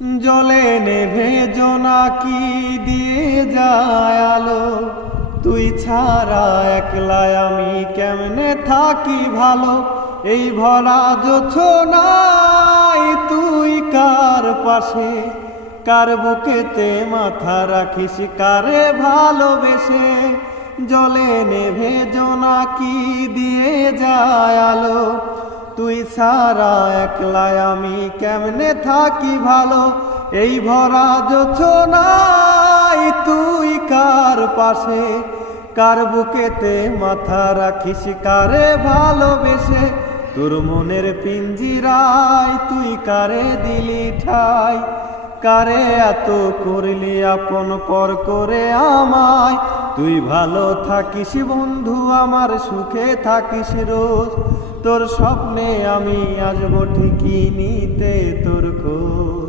জলে নেভে জোনাকি দিয়ে যায় আলো, তুই ছাড়া একলাই আমি কেমনে থাকি ভালো। এই ভরা জোছনায় তুই কার পাশে, কার বুকেতে মাথা রাখিস কারে ভালোবেসে। জলে নেভে জোনাকি দিয়ে যায় আলো, তুই ছাড়া একলাই আমি কেমনে থাকি ভালো। এই ভরা জোছনায় তুই কার পাশে, কার বুকেতে মাথা রাখিস কারে ভালোবেসে। তোর মনের পিঞ্জিরায় তুই কারে দিলি ঠাই, কারে এত করলি আপন পর করে আমায়। তুই ভালো থাকিস বন্ধু আমার, সুখে থাকিস রোজ, তোর স্বপ্নে আমি আসবো ঠিকই নিতে তোর খোঁজ।